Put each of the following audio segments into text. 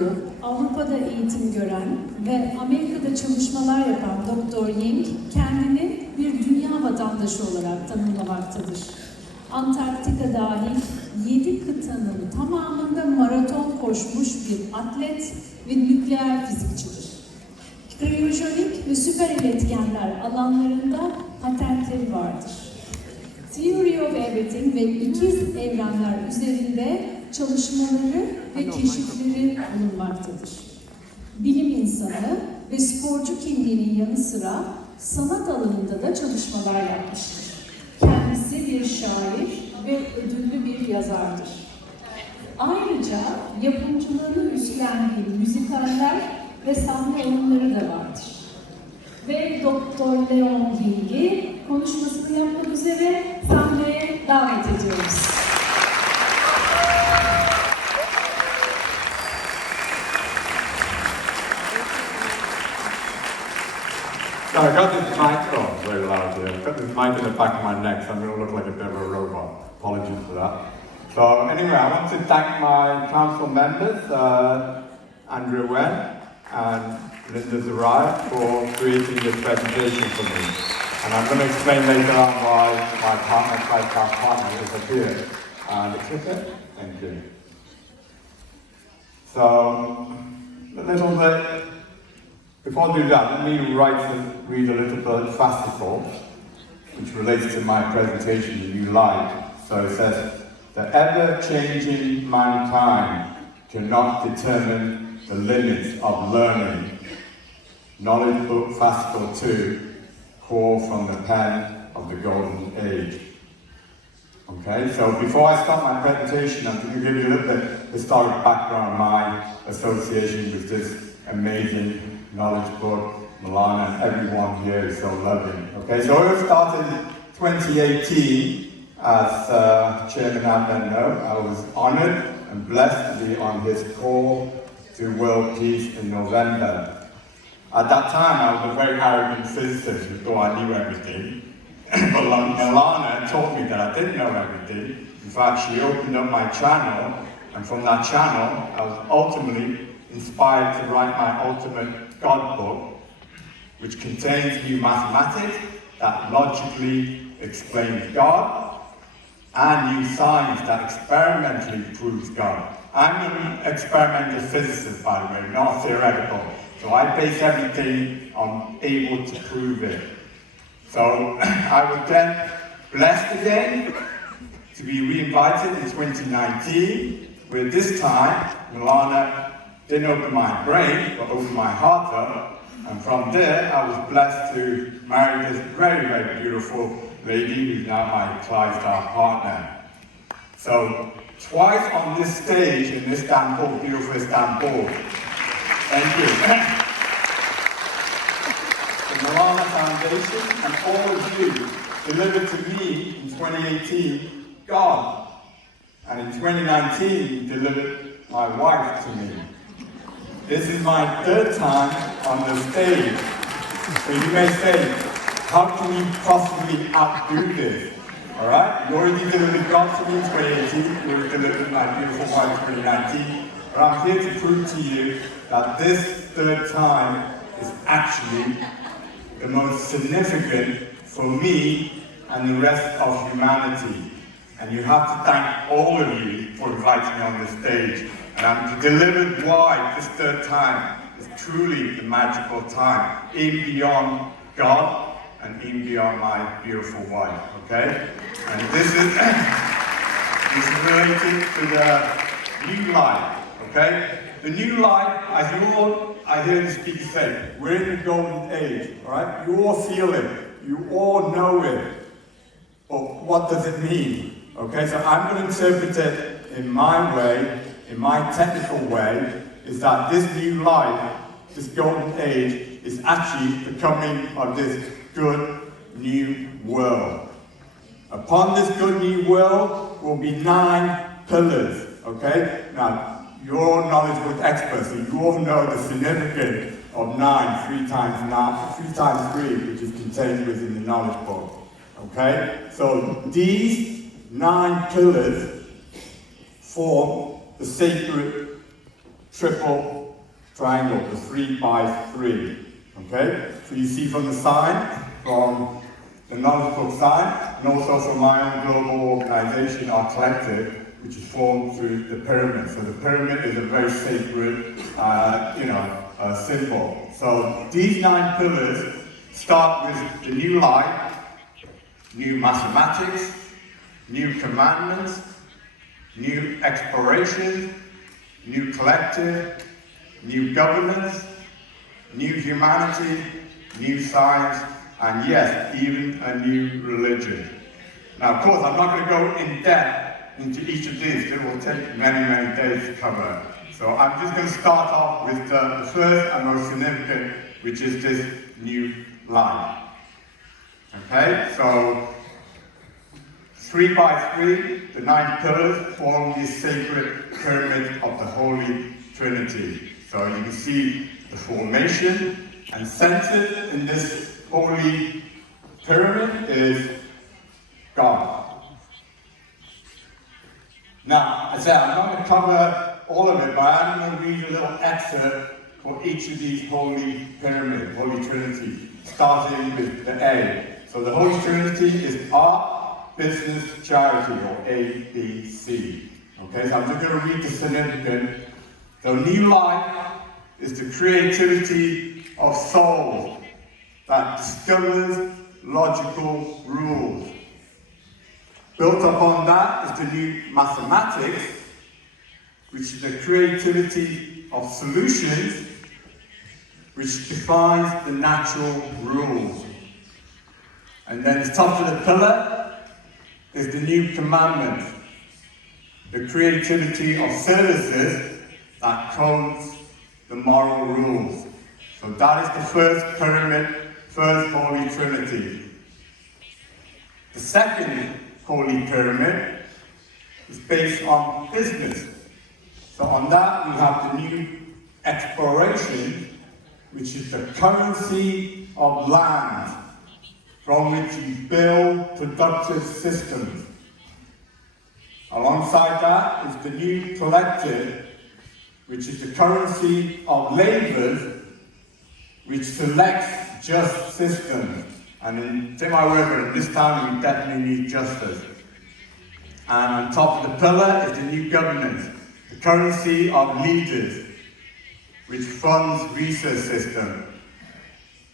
doğup Avrupa'da eğitim gören ve Amerika'da çalışmalar yapan Dr. Ying kendini bir dünya vatandaşı olarak tanımlamaktadır. Antarktika dahil 7 kıtanın tamamında maraton koşmuş bir atlet ve nükleer fizikçidir. Kriyojenik ve süper iletkenler alanlarında patentleri vardır. Theory of Everything ve ikiz evrenler üzerinde çalışmaları ve keşifleri bulunmaktadır. Bilim insanı ve sporcu kimliğinin yanı sıra sanat alanında da çalışmalar yapmıştır. Kendisi bir şair ve ödüllü bir yazardır. Ayrıca yapımcılığını üstlendiği müzikaller ve sahne oyunları da vardır. Ve Dr. Leong Ying'i konuşmasını yapmak üzere sahneye davet ediyoruz. So I got this mic, oh, very loud here. I've got this mic in the back of my neck, so I'm going to look like a bit of a robot. Apologies for that. So anyway, I want to thank my council members, Andrea Wen and Linda Zarai, for creating this presentation for me. And I'm going to explain later on why my partner, Christ's partner, is here. The clicker, thank you. So, a little bit. Before I do that, let me read a little bit fascicle, which relates to my presentation, The New Light. So it says, the ever-changing mankind cannot determine the limits of learning. Knowledge book fascicle 2, call from the pen of the golden age. Okay, so before I start my presentation, I'm going to give you a little bit of historic background on my association with this amazing knowledge book, Milana, and everyone here is so loving. Okay, so I started in 2018 as Chairman Adnan know. I was honored and blessed to be on his call to world peace in November. At that time, I was a very arrogant physicist who thought I knew everything. But Milana taught me that I didn't know everything. In fact, she opened up my channel, and from that channel, I was ultimately inspired to write my ultimate God book, which contains new mathematics that logically explains God, and new science that experimentally proves God. I'm an experimental physicist, by the way, not theoretical. So I base everything on able to prove it. So I was then blessed again to be re-invited in 2019, where this time Milana didn't open my brain, but opened my heart up. And from there, I was blessed to marry this very, very beautiful lady who's now my Clydesdale partner. So twice on this stage in Istanbul, beautiful Istanbul. Thank you. The Milana Foundation and all of you delivered to me in 2018 God. And in 2019, you delivered my wife to me. This is my third time on the stage. So you may say, how can you possibly outdo this? Alright? You already delivered God to me in 2018, you already delivered my beautiful wife in 2019. But I'm here to prove to you that this third time is actually the most significant for me and the rest of humanity. And you have to thank all of you for inviting me on this stage. And I'm delivered why this third time is truly the magical time, even beyond God and even beyond my beautiful wife, okay? And this is related to the new life, okay? The new life, as you all, I hear the speaker say, we're in the golden age, all right? You all feel it, you all know it, but what does it mean? Okay, so I'm going to interpret it in my way, in my technical way, is that this new life, this golden age, is actually the coming of this good new world. Upon this good new world will be 9 pillars, okay? Now, you're all knowledgeable experts, so you all know the significance of 9, 3 times 3, which is contained within the knowledge book, okay? So these 9 pillars form the sacred triple triangle, the 3 by 3. Okay? So you see from the sign, from the knowledge book sign, and also from my own global organization, our collective, which is formed through the pyramid. So the pyramid is a very sacred, symbol. So these 9 pillars start with the new life, new mathematics, new commandments, new exploration, new collective, new governance, new humanity, new science, and yes, even a new religion. Now, of course, I'm not going to go in depth into each of these. It will take many, many days to cover. So I'm just going to start off with the first and most significant, which is this new life. Okay, so 3 by 3, the 9 pillars form this sacred pyramid of the Holy Trinity. So you can see the formation, and centered in this holy pyramid is God. Now, as I said, I'm not going to cover all of it, but I'm going to read a little excerpt for each of these holy pyramids, Holy Trinity, starting with the A. So the Holy Trinity is art, business, charity, or ABC. Okay, so I'm just going to read the significance. So new life is the creativity of soul that discovers logical rules. Built upon that is the new mathematics, which is the creativity of solutions, which defines the natural rules. And then the top of the pillar is the new commandment, the creativity of services that codes the moral rules. So that is the first pyramid, first Holy Trinity. The second Holy Pyramid is based on business. So on that we have the new exploration, which is the currency of land from which you build productive systems. Alongside that is the new collective, which is the currency of labour, which selects just systems. And in take my word for it, this time we definitely need justice. And on top of the pillar is the new governance, the currency of leaders, which funds research system.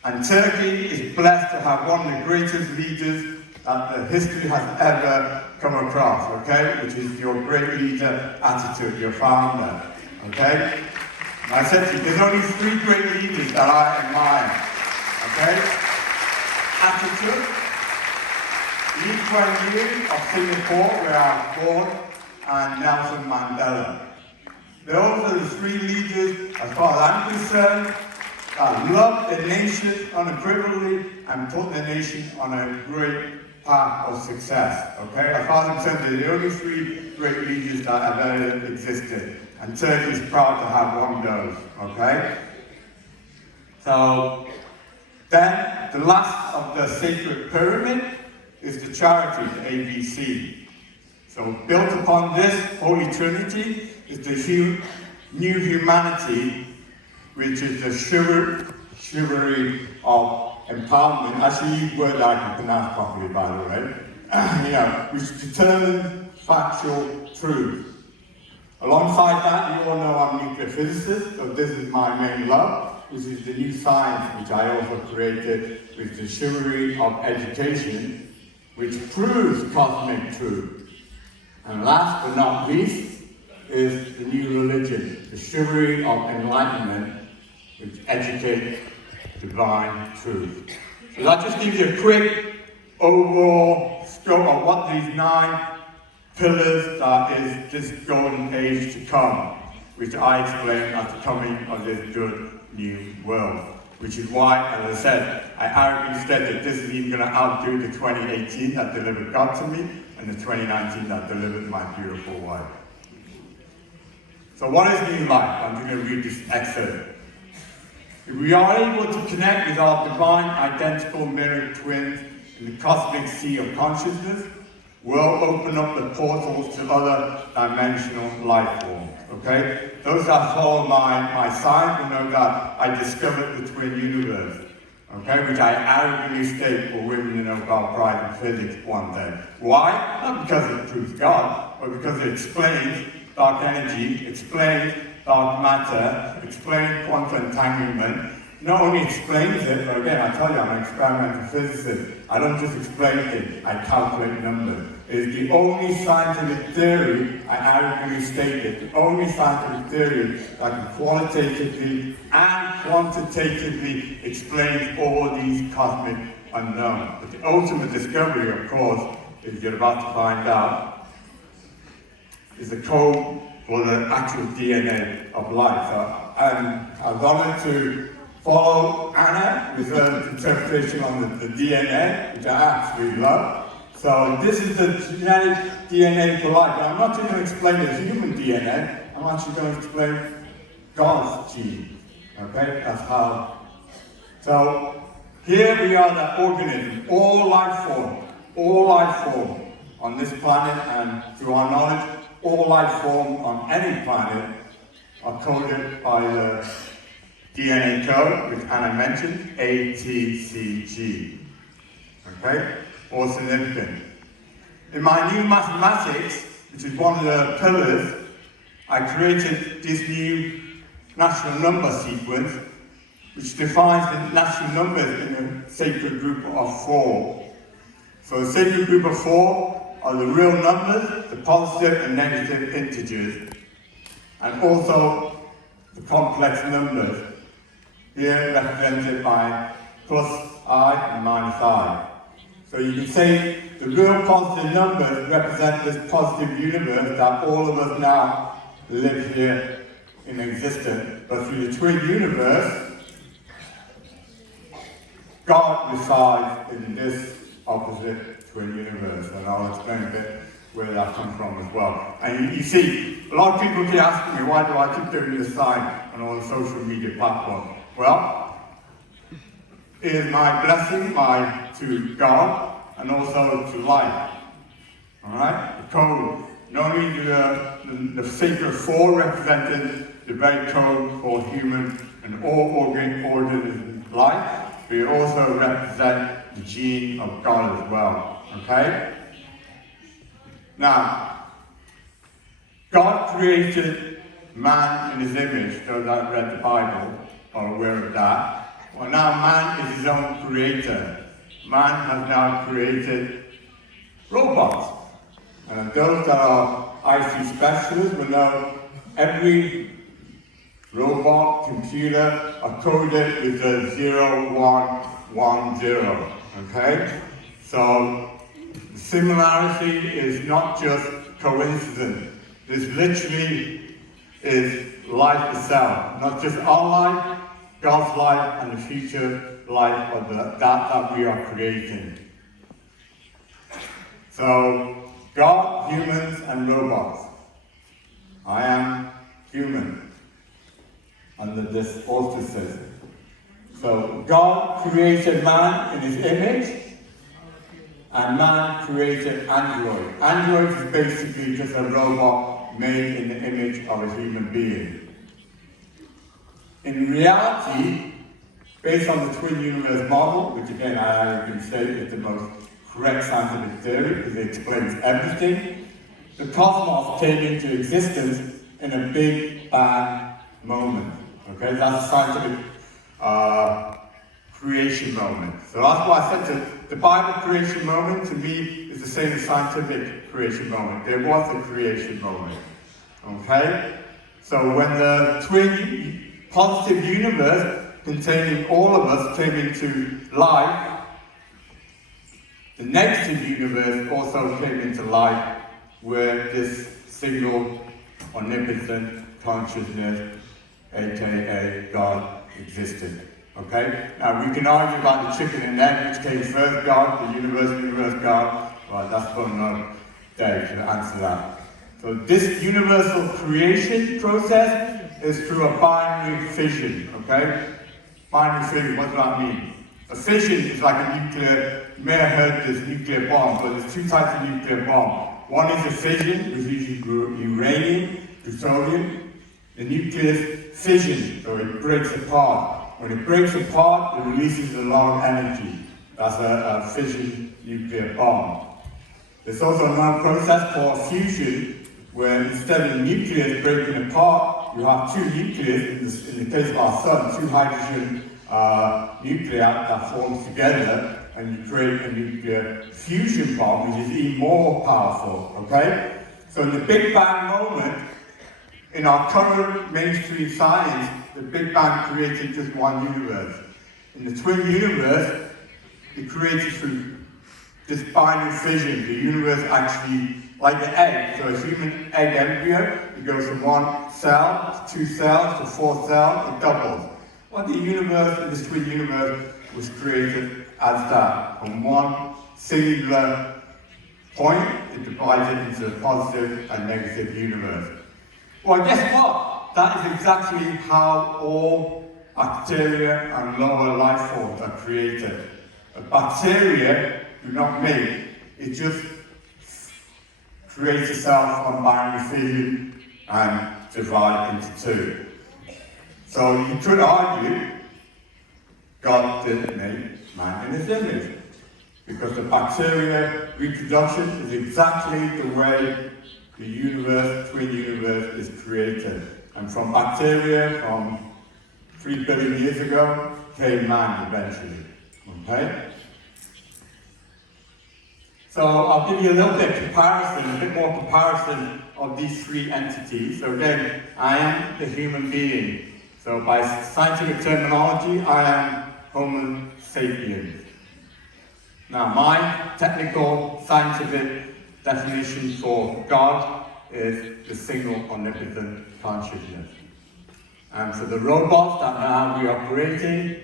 And Turkey is blessed to have one of the greatest leaders that the history has ever come across, okay? Which is your great leader, Atatürk, your founder, okay? And I said to you, there's only 3 great leaders that I admire, okay? Atatürk, Lee Kuan Yew of Singapore, where I was born, and Nelson Mandela. Those are the 3 leaders, as far as I'm concerned, that love their nation unequivocally and put their nation on a great path of success. Okay? As far as I'm concerned, they're the only 3 great leaders that have ever existed. And Turkey is proud to have one of those. Okay? So, then the last of the sacred pyramid is the charity, the ABC. So built upon this Holy Trinity is the new humanity, which is the chivalry of empowerment. Actually, a word that I can pronounce properly, by the way. Which determines factual truth. Alongside that, you all know I'm a nuclear physicist, so this is my main love, which is the new science, which I also created with the chivalry of education, which proves cosmic truth. And last but not least is the new religion, the chivalry of enlightenment, which educates divine truth. So that just gives you a quick overall scope of what these 9 pillars that is this golden age to come, which I explain as the coming of this good new world. Which is why, as I said, I arrogantly said that this is even going to outdo the 2018 that delivered God to me and the 2019 that delivered my beautiful wife. So what is new life? I'm going to read this excerpt. If we are able to connect with our divine identical mirror twins in the cosmic sea of consciousness, we'll open up the portals to other dimensional life forms. Okay? Those that follow my science will know that I discovered the twin universe. Okay, which I arrogantly state will win the Nobel Prize in Physics one day. Why? Not because it proves God, but because it explains dark energy, explains dark matter, explains quantum entanglement. Not only explains it, but again, I tell you, I'm an experimental physicist. I don't just explain it, I calculate numbers. It is the only scientific theory, I arrogantly stated, the only scientific theory that can qualitatively and quantitatively explain all these cosmic unknowns. But the ultimate discovery, of course, as you're about to find out, is the code for the actual DNA of life. So I was honored to follow Anna with her interpretation on the DNA, which I absolutely love. So this is the genetic DNA for life. I'm not going to explain the human DNA, I'm actually going to explain God's gene. Okay, that's how. So here we are, the organism, all life form on this planet, and to our knowledge, all life form on any planet are coded by the DNA code, which Anna mentioned, ATCG. Okay? Or significant. In my new mathematics, which is one of the pillars, I created this new natural number sequence, which defines the natural numbers in a sacred group of 4. So a sacred group of 4 are the real numbers, the positive and negative integers, and also the complex numbers, here represented by plus I and minus I. So you can say the real positive numbers represent this positive universe that all of us now live here in existence. But through the twin universe, God resides in this opposite twin universe. And I'll explain a bit where that comes from as well. And you see, a lot of people keep asking me, why do I keep doing this sign on all the social media platforms? Well, it is my blessing to God and also to life. Alright? The code, not only the sacred 4 represented the very code for human and all organisms life, but it also represents the gene of God as well. Okay? Now, God created man in his image. Those that read the Bible are aware of that. Well, now man is his own creator. Man has now created robots. And those that are IT specialists will know every robot, computer are coded with a 0110. Okay? So the similarity is not just coincidence. This literally is life itself. Not just our life, God's life and the future life of that we are creating. So, God, humans, and robots. I am human under this auspices. So, God created man in his image, and man created android. Android is basically just a robot made in the image of a human being. In reality, based on the twin universe model, which again I can say is the most correct scientific theory because it explains everything, the cosmos came into existence in a big bang moment. Okay, that's a scientific creation moment. So that's why I said that the Bible creation moment to me is the same as scientific creation moment. There was a creation moment. Okay? So when the twin positive universe containing all of us came into life, the negative universe also came into life where this single omnipotent consciousness, aka God, existed. Okay? Now we can argue about the chicken and egg, which came first, God, the universe, God. Well, that's for another day to answer that. So this universal creation process is through a binary fission, okay? Binary fission, what does that mean? A fission is like a nuclear, you may have heard this nuclear bomb, but there's 2 types of nuclear bomb. One is a fission, which uses uranium, plutonium, the nucleus fission, so it breaks apart. When it breaks apart, it releases a lot of energy. That's a fission nuclear bomb. There's also another process called fusion, where instead of the nucleus breaking apart, you have two nucleus, in the case of our sun, two hydrogen nuclei that forms together, and you create a nuclear fusion bomb, which is even more powerful, okay? So in the Big Bang moment, in our current mainstream science, the Big Bang created just one universe. In the twin universe, it created through this binary fission. The universe actually, like an egg, so a human egg embryo, it goes from one cell to 2 cells to 4 cells, it doubles. Well, the universe, in this twin universe, was created as that. From one singular point, it divided into a positive and negative universe. Well, guess what? That is exactly how all bacteria and lower life forms are created. A bacteria do not make, it just creates itself from binary fission and divide into two. So you could argue God didn't make man in his image, because the bacteria reproduction is exactly the way the universe, twin universe, is created. And from bacteria, from 3 billion years ago, came man eventually. Okay? So I'll give you a little bit of comparison, a bit more comparison of these three entities. So again, I am the human being. So by scientific terminology, I am Homo sapiens. Now, my technical scientific definition for God is the single omnipotent consciousness. And for the robots that now we are creating,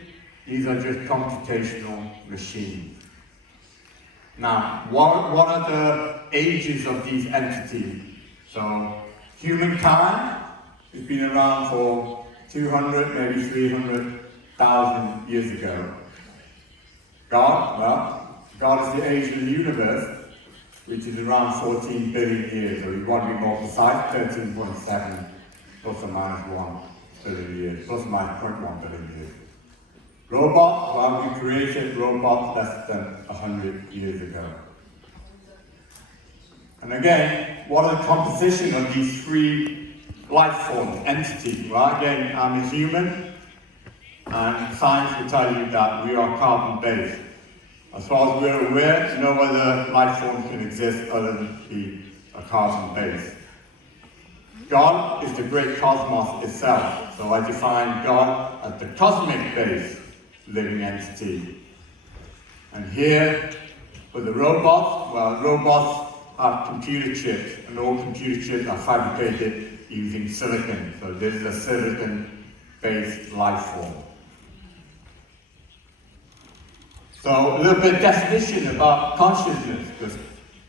these are just computational machines. Now, what are the ages of these entities? So, humankind has been around for 200, maybe 300,000 years ago. God, well, God is the age of the universe, which is around 14 billion years, or if you want to be more precise, 13.7 plus or minus 1 billion years, plus or minus 0.1 billion years. Robots, well, we created robots less than 100 years ago. And again, what are the composition of these three life forms, entities? Well, again, I'm a human, and science will tell you that we are carbon-based. As far as we're aware, no other life form can exist other than be a carbon base. God is the great cosmos itself, so I define God as the cosmic base living entity. And here, for the robots, well, robots have computer chips, and all computer chips are fabricated using silicon, so this is a silicon-based life form. So a little bit of definition about consciousness, because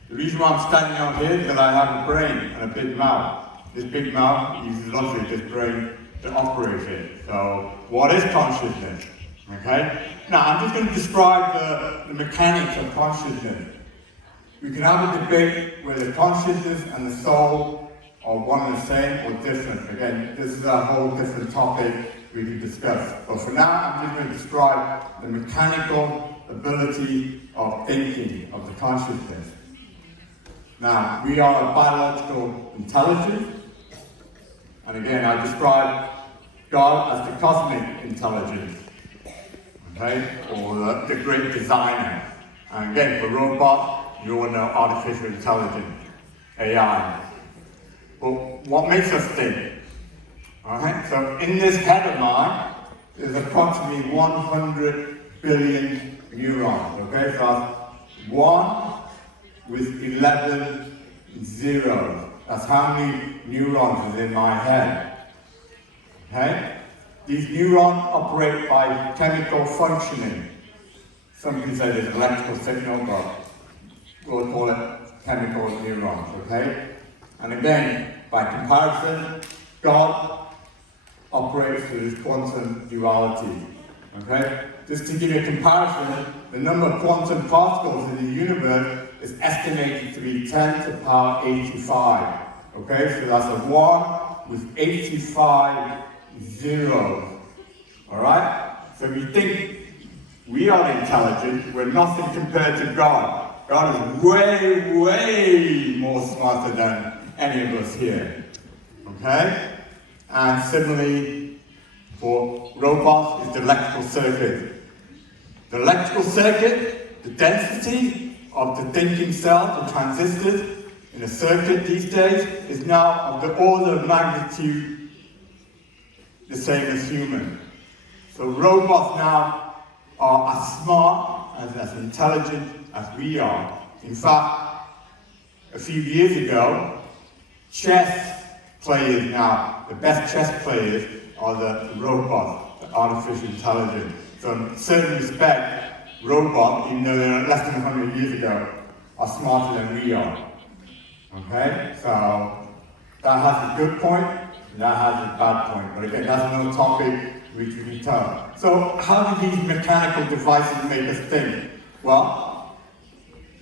the reason why I'm standing out here is because I have a brain and a big mouth. This big mouth uses obviously this brain to operate it. So what is consciousness? Okay? Now I'm just going to describe the mechanics of consciousness. We can have a debate whether consciousness and the soul are one and the same or different. Again, this is a whole different topic we can discuss. But for now, I'm just going to describe the mechanical ability of thinking, of the consciousness. Now, we are a biological intelligence, and again, I describe God as the cosmic intelligence, okay, or the great designer. And again, for robots, you all know artificial intelligence, AI. But what makes us think? Alright, so in this head of mine, there's approximately 100 billion neurons, okay? So that's 1 with 11 zeros. That's how many neurons is in my head, okay? These neurons operate by chemical functioning. Some people say there's electrical signal, but we'll call it chemical neurons, okay? And again, by comparison, God operates through this quantum duality, okay? Just to give you a comparison, the number of quantum particles in the universe is estimated to be 10 to the power 85, okay? So that's a 1 with 85 zeros. Alright? So if you think we are intelligent, we're nothing compared to God. God is way, way more smarter than any of us here. Okay? And similarly, for robots, is the electrical circuit. The electrical circuit, the density of the thinking cells, the transistors, in a circuit these days, is now of the order of magnitude the same as human. So robots now are as smart, as intelligent as we are. In fact, a few years ago, chess players now, the best chess players are the robots, the artificial intelligence. So in a certain respect, robots, even though they're less than 100 years ago, are smarter than we are. Okay? So that has a good point, and that has a bad point. But again, that's another topic which we can tell. So how do these mechanical devices make us think? Well,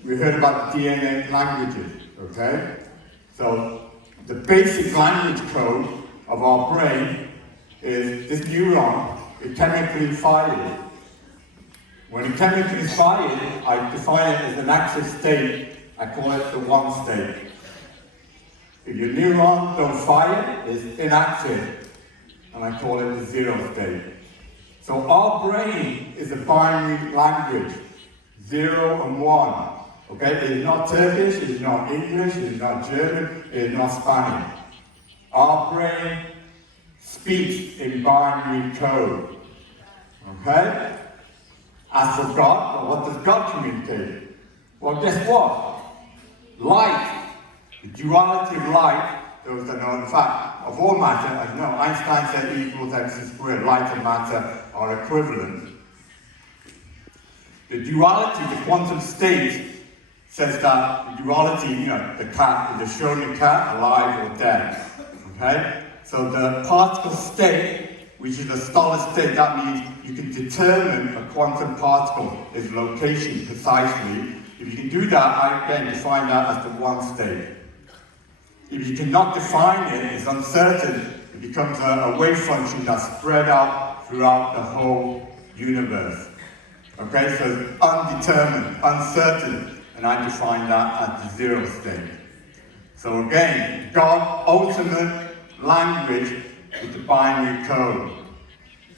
we heard about the DNA languages, okay? So the basic language code of our brain is this neuron, it chemically fires. When it chemically fires, I define it as an active state, I call it the one state. If your neuron don't fire, it's inactive, and I call it the zero state. So our brain is a binary language, 0 and 1. Okay, it is not Turkish, it is not English, it is not German, it is not Spanish. Our brain speaks in binary code. Okay? As for God, well, what does God communicate? Well, guess what? Light, the duality of light, those that know, in fact, of all matter, as you know, Einstein said E equals mc squared, light and matter are equivalent. The duality, the quantum state, says that the duality, you know, the cat, is a Schrödinger cat, alive or dead. Okay? So the particle state, which is a solid state, that means you can determine a quantum particle, its location precisely. If you can do that, I again define that as the one state. If you cannot define it, it's uncertain. It becomes a wave function that's spread out throughout the whole universe. Okay, so it's undetermined, uncertain, and I define that as the zero state. So again, God's ultimate language is the binary code.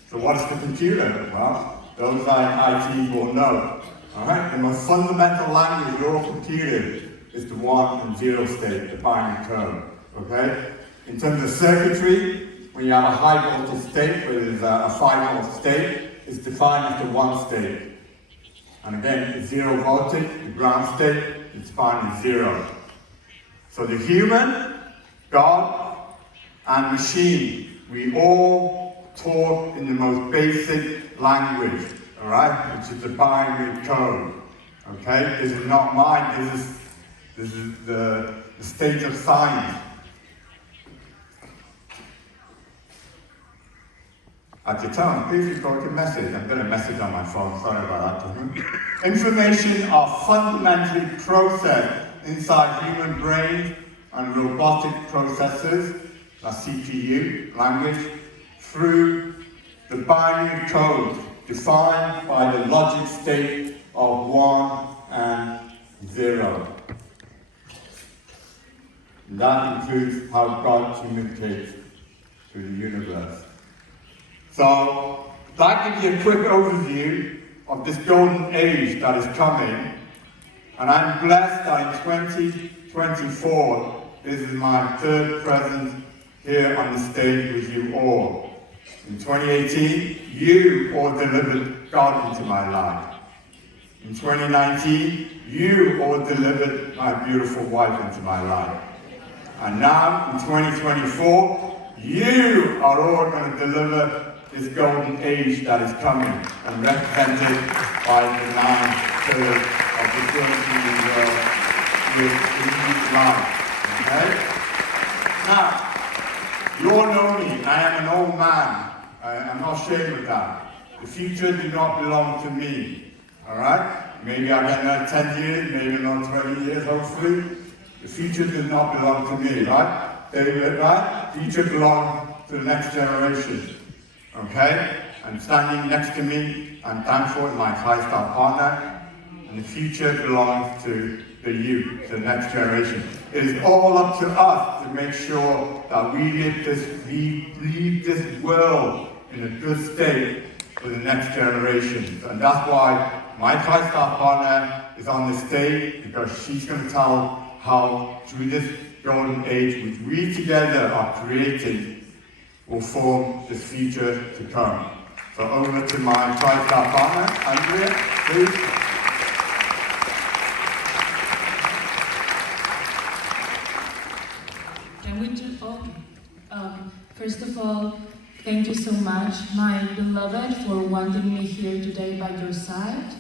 So what is the computer? Well, those in IT will know. Alright, the most fundamental language of all computers is the 1 and 0 state, the binary code. Okay? In terms of circuitry, when you have a high voltage state, where there's a 5 volt state, it's defined as the 1 state. And again, the 0 voltage, the ground state, is defined as 0. So the human, God, and machine, we all talk in the most basic language, all right, which is the binary code. Okay, this is not mine. This is the state of science. At your time, please record your message. I've got a message on my phone. Sorry about that. Information are fundamentally processed inside human brains and robotic processors, that's CPU, language, through the binary code defined by the logic state of 1 and 0. And that includes how God communicates to the universe. So, that gives you a quick overview of this golden age that is coming. And I'm blessed that in 2024, this is my third presence here on the stage with you all. In 2018, you all delivered God into my life. In 2019, you all delivered my beautiful wife into my life. And now, in 2024, you are all going to deliver this golden age that is coming and represented by the 9 pillars of the human world with unique life. Okay? Now, you all know me. I am an old man. I'm not ashamed of that. The future does not belong to me. Alright? Maybe I'll get another 10 years, maybe another 20 years, hopefully. The future does not belong to me, right? right? Future belongs to the next generation. Okay? And standing next to me, I'm thankful to my five-star partner, and the future belongs to the youth, the next generation. It is all up to us to make sure that we leave this world in a good state for the next generations. And that's why my five-star partner is on the stage, because she's going to tell how, through this golden age, which we together are creating, will form this future to come. So over to my five-star partner, Andrea, please. Can we do, first of all, thank you so much, my beloved, for wanting me here today by your side.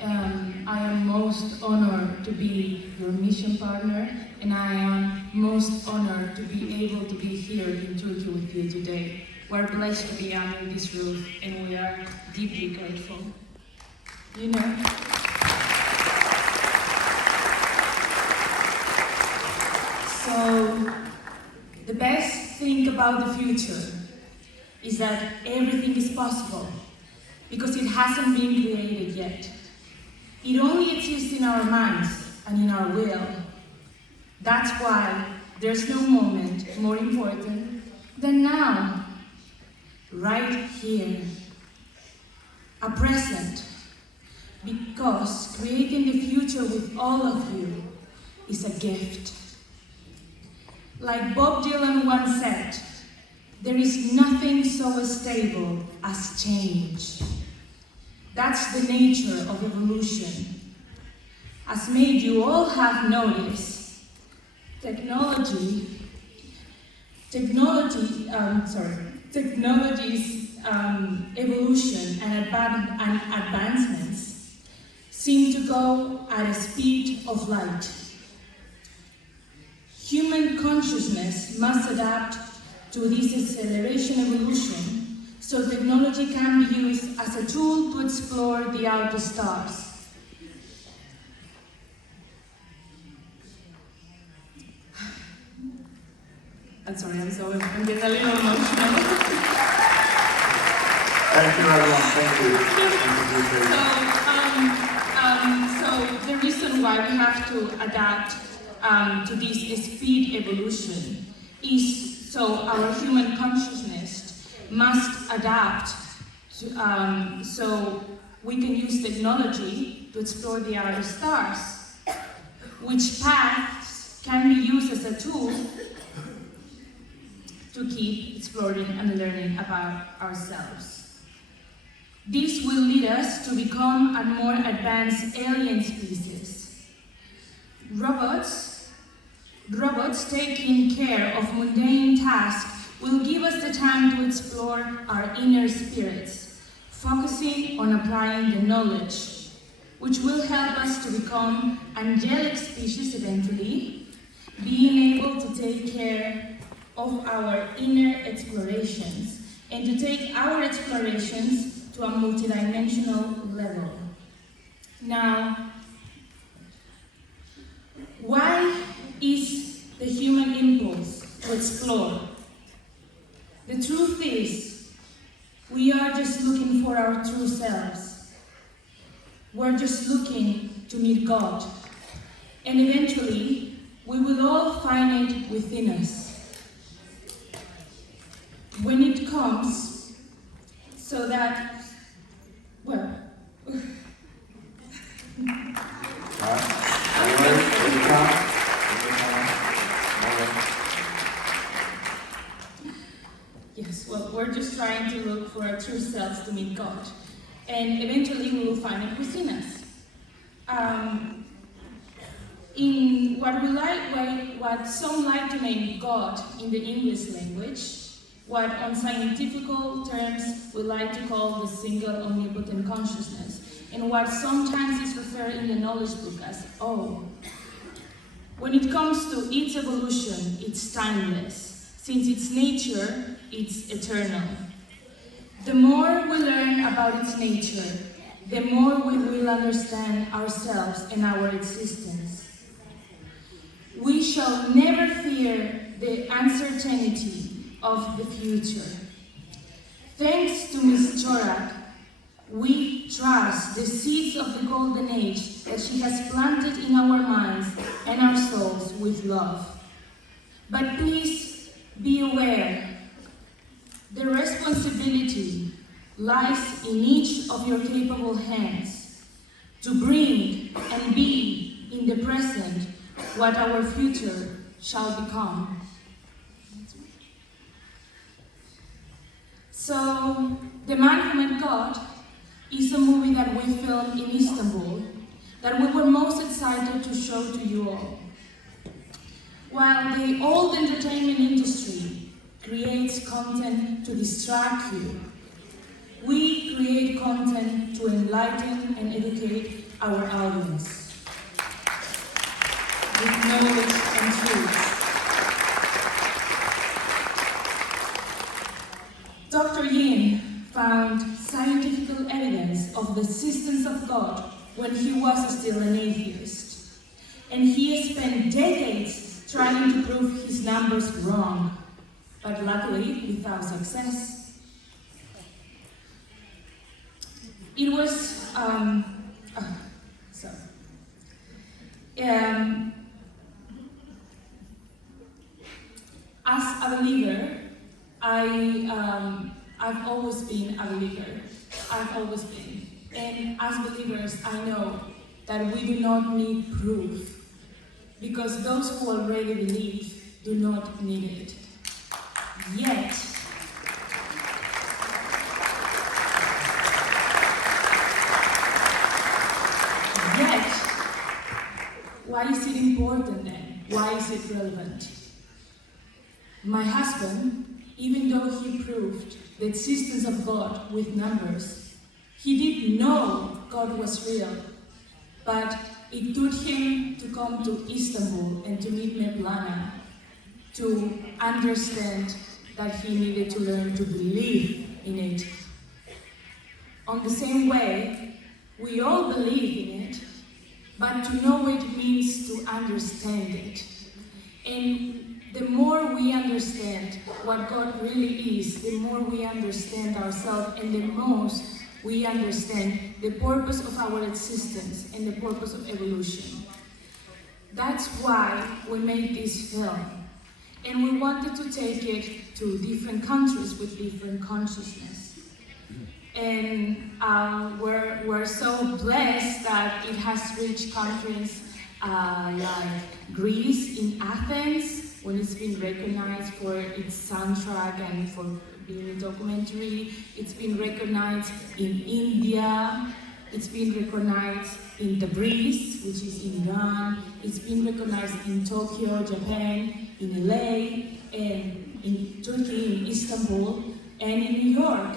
I am most honored to be your mission partner, and I am most honored to be able to be here in Turkey with you today. We're blessed to be under this roof, and we are deeply grateful. You know, so the best thing about the future is that everything is possible, because it hasn't been created yet. It only exists in our minds and in our will. That's why there's no moment more important than now, right here, a present, because creating the future with all of you is a gift. Like Bob Dylan once said, there is nothing so stable as change. That's the nature of evolution. As made you all have noticed, technology's evolution and advancements seem to go at a speed of light. Human consciousness must adapt to this acceleration evolution, so technology can be used as a tool to explore the outer stars. I'm sorry, I'm getting a little emotional. Thank you, everyone. Thank you. So the reason why we have to adapt to this speed evolution is so our human consciousness must adapt to, so we can use technology to explore the outer stars, which paths can be used as a tool to keep exploring and learning about ourselves. This will lead us to become a more advanced alien species. Robots taking care of mundane tasks will give us the time to explore our inner spirits, focusing on applying the knowledge, which will help us to become angelic species eventually, being able to take care of our inner explorations and to take our explorations to a multidimensional level. Now, why is the human impulse to explore? The truth is, we are just looking for our true selves. We're just looking to meet God. And eventually, we will all find it within us. When it comes, so that, well, yes, well, we're just trying to look for our true selves to meet God. And eventually we will find it within us. In what some like to name God in the English language, what on scientific terms we like to call the single omnipotent consciousness, and what sometimes is referred in the knowledge book as O. When it comes to its evolution, it's timeless. Since its nature, it's eternal. The more we learn about its nature, the more we will understand ourselves and our existence. We shall never fear the uncertainty of the future. Thanks to Ms. Chorak, we trust the seeds of the golden age that she has planted in our minds and our souls with love. But please be aware, the responsibility lies in each of your capable hands to bring and be in the present what our future shall become. So, The Man Who Met God is a movie that we filmed in Istanbul that we were most excited to show to you all. While the old entertainment industry creates content to distract you, we create content to enlighten and educate our audience with knowledge and truth. Dr. Yin found scientific evidence of the existence of God when he was still an atheist. And he spent decades trying to prove his numbers wrong, but luckily without success. It was, as a believer, I've always been a believer. I've always been. And as believers, I know that we do not need proof, because those who already believe do not need it. Yet, why is it important then? Why is it relevant? My husband, even though he proved the existence of God with numbers, he didn't know God was real, but it took him to come to Istanbul and to meet Mevlana to understand that he needed to learn to believe in it. On the same way, we all believe in it, but to know it means to understand it. And the more we understand what God really is, the more we understand ourselves, and the most we understand the purpose of our existence and the purpose of evolution. That's why we made this film. And we wanted to take it to different countries with different consciousness. And we're so blessed that it has reached countries like Greece, in Athens, when it's been recognized for its soundtrack and for being a documentary. It's been recognized in India. It's been recognized in Tabriz, which is in Iran. It's been recognized in Tokyo, Japan, in LA, and in Turkey, in Istanbul, and in New York.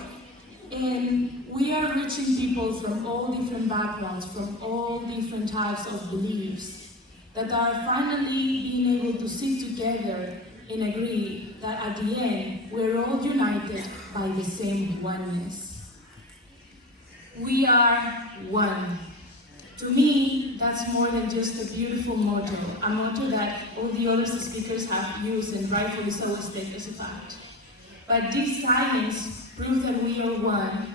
And we are reaching people from all different backgrounds, from all different types of beliefs, that are finally being able to sit together and agree that at the end, we're all united by the same oneness. We are one. To me, that's more than just a beautiful motto, a motto that all the other speakers have used and rightfully so state as a fact. But this science proves that we are one,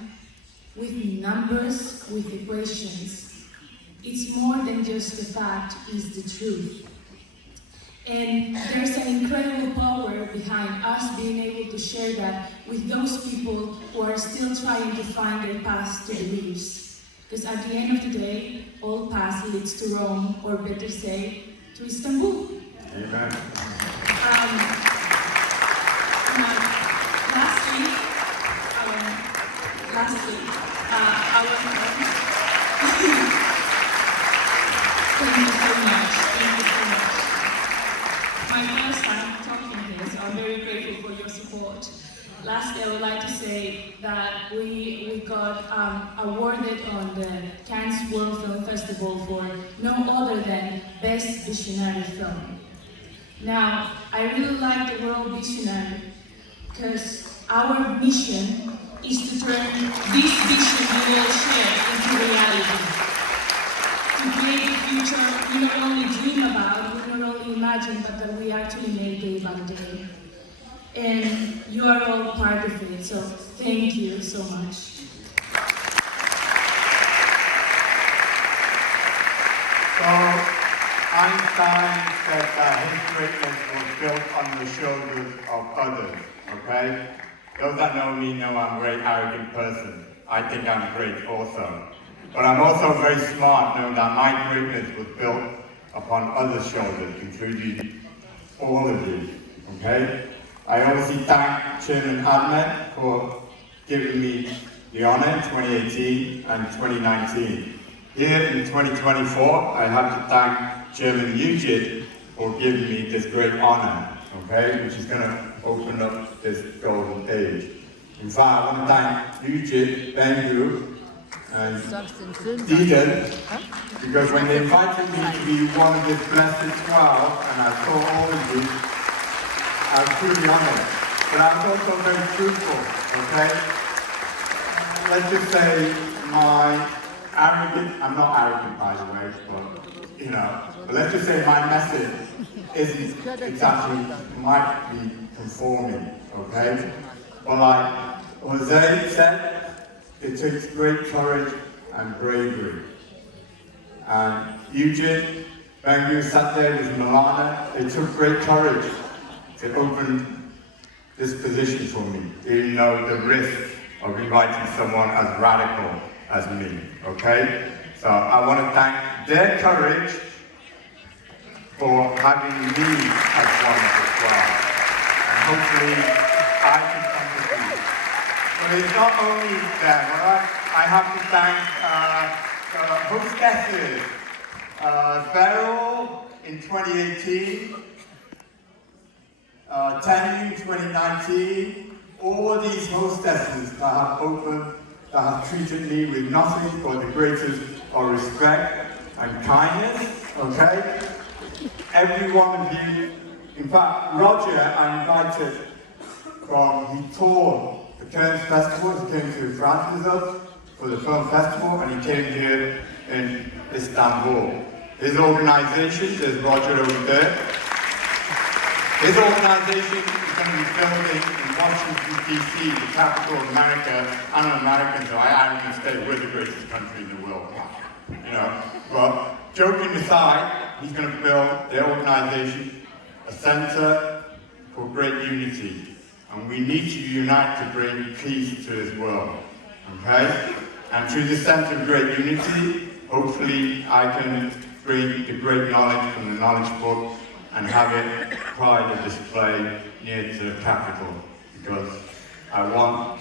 with numbers, with equations. It's more than just a fact, it's the truth. And there's an incredible power behind us being able to share that with those people who are still trying to find their path to beliefs. Because at the end of the day, all paths leads to Rome, or better say, to Istanbul. Amen. Lastly, thank you so much. Thank you so much. My first time talking this, I'm very grateful for your support. Lastly, I would like to say that we got awarded on the Cannes World Film Festival for no other than Best Visionary Film. Now, I really like the word visionary because our mission is to turn this vision we all share into reality, to create a future we not only dream about, we not only imagine, but that we actually make day by day. And you are all part of it, so thank you so much. So, Einstein said that his greatness was built on the shoulders of others, okay? Those that know me know I'm a very arrogant person. I think I'm great also. But I'm also very smart, knowing that my greatness was built upon others' shoulders, including all of you, okay? I obviously thank Chairman Ahmed for giving me the honor in 2018 and 2019. Here in 2024, I have to thank Chairman Eugene for giving me this great honor, okay, which is going to open up this golden age. In fact, I want to thank Eugene, Bengu, and Deegan, because when they invited me to be one of this blessed 12, and I saw all of you, I was truly honored. But I was also very truthful, okay? Let's just say I'm not arrogant by the way, but but let's just say my message isn't exactly, might be conforming, okay? But like Jose said, it takes great courage and bravery. And Eugene, Bengu sat there with Milana, it took great courage to open this position for me, even though the risk of inviting someone as radical as me, okay? So I want to thank their courage for having me as one of the 12. And hopefully I can contribute. But it's not only them, all right? I have to thank hostesses. Farrell in 2018, Tanya in 2019, all these hostesses that have opened, that have treated me with nothing but the greatest of respect and kindness, okay? Every one of you, in fact, Roger, I invited he toured the Cannes Festival, he came to France with us for the film festival, and he came here in Istanbul. His organization, there's Roger over there, his organization is going to be building in Washington, D.C., the capital of America. I'm an American, so I can say we're the greatest country in the world. But joking aside, he's going to build their organization, a center for great unity. And we need to unite to bring peace to this world, okay? And through the center of great unity, hopefully I can bring the great knowledge from the knowledge book and have it pride and display near to the capital, because I want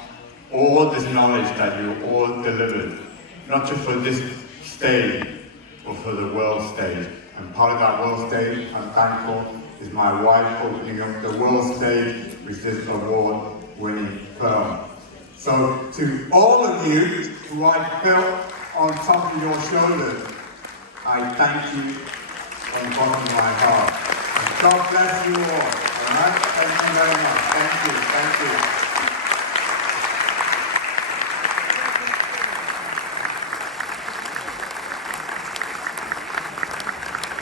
all this knowledge that you all delivered, not just for this stage, but for the world stage. And part of that world stage, I'm thankful, is my wife opening up the world stage with this award-winning film. So to all of you who I felt on top of your shoulders, I thank you from the bottom of my heart. God bless you all. All right? Thank you very much. Thank you. Thank you.